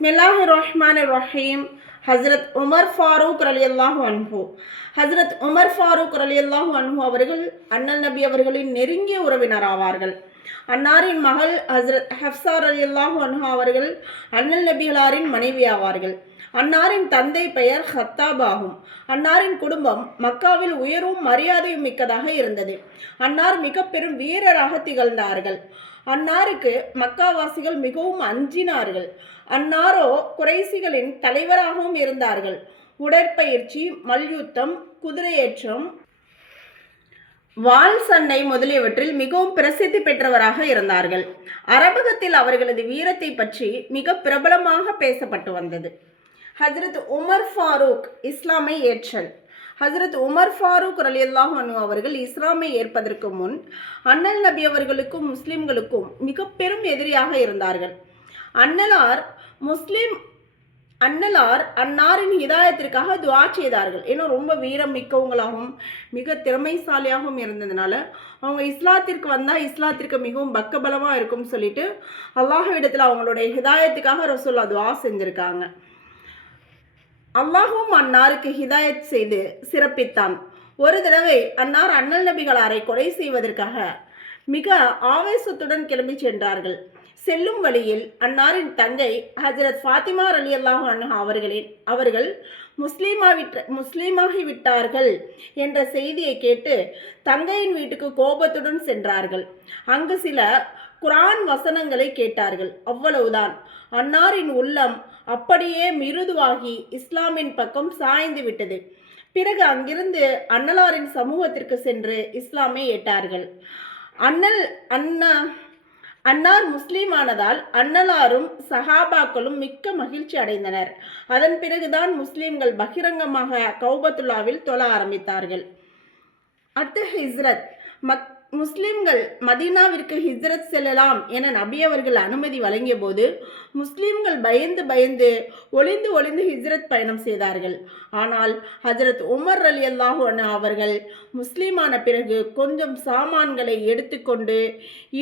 பிஸ்மில்லாஹிர் ரஹ்மானிர் ரஹீம். ஹஸ்ரத் உமர் ஃபாரூக் ரலியல்லாஹு அன்ஹு ஹஸ்ரத் உமர் ஃபாரூக் ரலியல்லாஹு அன்ஹு அவர்கள் அண்ணல் நபி அவர்களின் நெருங்கிய உறவினர் ஆவார்கள். அன்னாரின் மகள் ஹஸ்ரத் ஹப்சா ரலியல்லாஹு அன்ஹா அவர்கள் அண்ணல் நபிகளாரின் மனைவி ஆவார்கள். அன்னாரின் தந்தை பெயர் ஹத்தாப் ஆகும். அன்னாரின் குடும்பம் மக்காவில் உயர்வும் மரியாதையும் மிக்கதாக இருந்தது. அன்னார் மிக பெரும் வீரராக திகழ்ந்தார்கள். அன்னாருக்கு மக்காவாசிகள் மிகவும் அஞ்சினார்கள். அன்னாரோ குறைசிகளின் தலைவராகவும் இருந்தார்கள். உடற்பயிற்சி, மல்யுத்தம், குதிரையேற்றம், வாள் சண்டை முதலியவற்றில் மிகவும் பிரசித்தி பெற்றவராக இருந்தார்கள். அரபகத்தில் அவர்களது வீரத்தை பற்றி மிக பிரபலமாக பேசப்பட்டு வந்தது. ஹஜ்ரத் உமர் ஃபாரூக் இஸ்லாமை ஏற்றல். ஹஜ்ரத் உமர் ஃபாரூக் ரலியல்லாஹு அன்ஹு அவர்கள் இஸ்லாமை ஏற்பதற்கு முன் அண்ணல் நபி அவர்களுக்கும் முஸ்லிம்களுக்கும் மிக பெரும் எதிரியாக இருந்தார்கள். அன்னலார் அன்னாரின் ஹிதாயத்திற்காக துவா செய்தார்கள். ஏன்னா ரொம்ப வீரம் மிக்கவங்களாகவும் மிக திறமைசாலியாகவும் இருந்ததுனால அவங்க இஸ்லாத்திற்கு வந்தால் இஸ்லாத்திற்கு மிகவும் பக்கபலமாக இருக்கும்னு சொல்லிட்டு அல்லாஹ்விடத்தில் அவங்களுடைய ஹிதாயத்துக்காக ரசூல்லா துவா செஞ்சுருக்காங்க. அல்லாஹும் அன்னாருக்கு ஹிதாயத் செய்து சிறப்பித்தான். ஒரு தடவை அன்னார் அண்ணல் நபிகளாரை கொலை செய்வதற்காக மிக ஆவேசத்துடன் கிளம்பி சென்றார்கள். செல்லும் வழியில் அன்னாரின் தங்கை ஹஜ்ரத் ஃபாத்திமா ரலியல்லாஹு அன்ஹா அவர்கள் முஸ்லீமாகிவிட்டார்கள் என்ற செய்தியை கேட்டு தங்கையின் வீட்டுக்கு கோபத்துடன் சென்றார்கள். அங்கு சில குர்ஆன் வசனங்களை கேட்டார்கள். அவ்வளவுதான். அன்னாரின் உள்ளம் அப்படியே மிருதுவாகி இஸ்லாமின் பக்கம் சாய்ந்து விட்டது. பிறகு அங்கிருந்து அன்னலாரின் சமூகத்திற்கு சென்று இஸ்லாமை ஏற்றார்கள். அன்னார் முஸ்லீமானதால் அன்னலாரும் சஹாபாக்களும் மிக்க மகிழ்ச்சி அடைந்தனர். அதன் பிறகுதான் முஸ்லீம்கள் பகிரங்கமாக கௌபத்துல்லாவில் தொழ ஆரம்பித்தார்கள். அடுத்து ஹிஜ்ரத். முஸ்லிம்கள் மதீனாவிற்கு ஹிஜ்ரத் செல்லலாம் என நபி அவர்கள் அனுமதி வழங்கிய போது முஸ்லிம்கள் பயந்து ஒளிந்து ஹிஜ்ரத் பயணம் செய்தார்கள். ஆனால் ஹஜ்ரத் உமர் ரலியல்லாஹு அன்ஹு அவர்கள் முஸ்லீமான பிறகு கொஞ்சம் சாமான்களை எடுத்துக்கொண்டு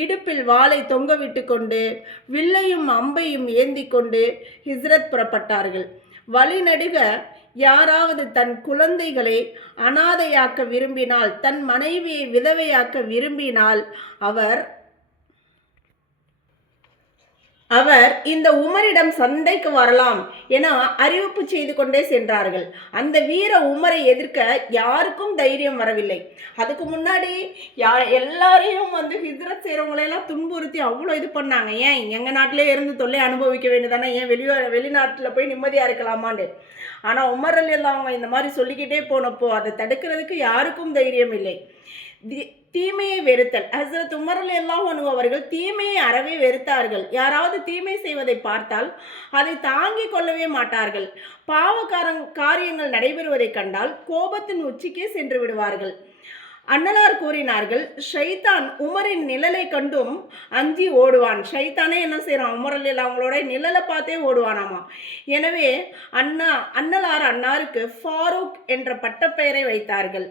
இடுப்பில் வாளை தொங்கவிட்டு கொண்டு வில்லையும் அம்பையும் ஏந்தி கொண்டு ஹிஜ்ரத் புறப்பட்டார்கள். வழிநடுக யாராவது தன் குழந்தைகளை அனாதையாக்க விரும்பினால், தன் மனைவியை விதவையாக்க விரும்பினால் அவர் இந்த உமரிடம் சண்டைக்கு வரலாம் என அறிவிப்பு செய்து கொண்டே சென்றார்கள். அந்த வீர உமரை எதிர்க்க யாருக்கும் தைரியம் வரவில்லை. அதுக்கு முன்னாடி எல்லாரையும் ஹிஜ்ரத் செய்கிறவங்களெல்லாம் துன்புறுத்தி அவ்வளோ இது பண்ணாங்க. ஏன் எங்கள் நாட்டிலே இருந்து தொல்லை அனுபவிக்க வேண்டியதானே, ஏன் வெளிநாட்டில் போய் நிம்மதியாக இருக்கலாமான்னு. ஆனால் உமர் ரலியல்லாஹு அவங்க இந்த மாதிரி சொல்லிக்கிட்டே போனப்போ அதை தடுக்கிறதுக்கு யாருக்கும் தைரியம் இல்லை. தீமையை வெறுத்தல். ஹஸ்ரத் உமர் ரலியல்லாஹு அன்ஹு அவர்கள் தீமையை அறவே வெறுத்தார்கள். யாராவது தீமை செய்வதை பார்த்தால் அதை தாங்கிக் கொள்ளவே மாட்டார்கள். காரியங்கள் நடைபெறுவதை கண்டால் கோபத்தின் உச்சிக்கே சென்று விடுவார்கள். அன்னலார் கூறினார்கள், ஷைத்தான் உமரின் நிழலை கண்டும் அஞ்சி ஓடுவான். ஷைத்தானே என்ன செய்கிறான், உமர் ரலியல்லாஹு அவங்களோட நிழலை பார்த்தே ஓடுவானாமா. எனவே அன்னலார் அன்னாருக்கு ஃபாரூக் என்ற பட்டப்பெயரை வைத்தார்கள்.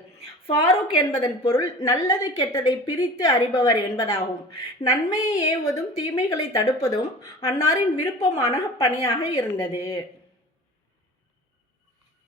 ஃபாரூக் என்பதன் பொருள் நல்லது கெட்டதை பிரித்து அறிபவர் என்பதாகும். நன்மையை ஏவுவதும் தீமைகளை தடுப்பதும் அன்னாரின் விருப்பமான பணியாக இருந்தது.